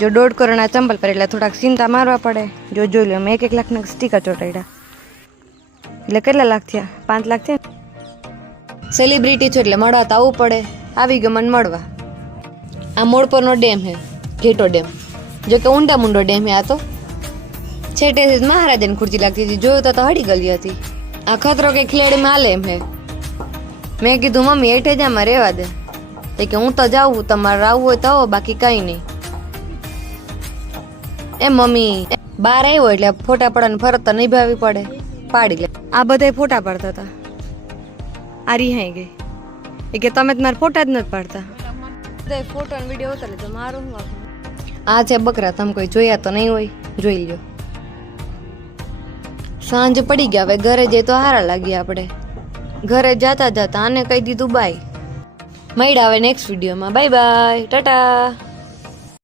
જો દોઢ કરોડના ચંપલ પર એટલે થોડાક ચિંતા મારવા પડે. જો જોઈ લો મેં એક એક લાખના સ્ટીકર ચોટાડ્યા. એટલે કેટલા લાખ થયા? પાંચ લાખ થયા સેલિબ્રિટી છો એટલે મળવા તો આવવું પડે. આવી ગયો મને મળવા. આ મોડ પરનો ડેમ હે, ઘેટો ડેમ. જો કે ઊંડા મુંડો ડેમ હે આ તો. છેટે મહારાજાની ખુરશી લાગતી હતી. જોયું તો હળી ગલી હતી. આ ખતરો કે ખિલાડીમાં હાલે એમ હે. મેં કીધું, મમ્મી એઠે જ આમાં રહેવા દે. કે, હું તો જાઉં, તમારે આવવું હોય તો બાકી કંઈ નહીં. એ મમ્મી બહાર આવ્યો એટલે ફોટા પડવાની ફરજ તો નિભાવી પડે. પાડી લે. આ બધા ફોટા પાડતા હતા. આ રિહાઈ ગઈ. એ કે તમે તમારા ફોટા જ નથી પાડતા. બધા ફોટો અને વીડિયો ઉતારે તો મારું આ છે બકરા તમે કોઈ જોયા તો નહીં હોય. જોઈ લ્યો. સાંજ પડી ગયા હવે ઘરે જઈએ તો હારા લાગ્યા આપણે. ઘરે જાતા જાતા આને કહી દીધું બાય. મળ્યા આવે નેક્સ્ટ વિડીયોમાં બાય બાય ટાટા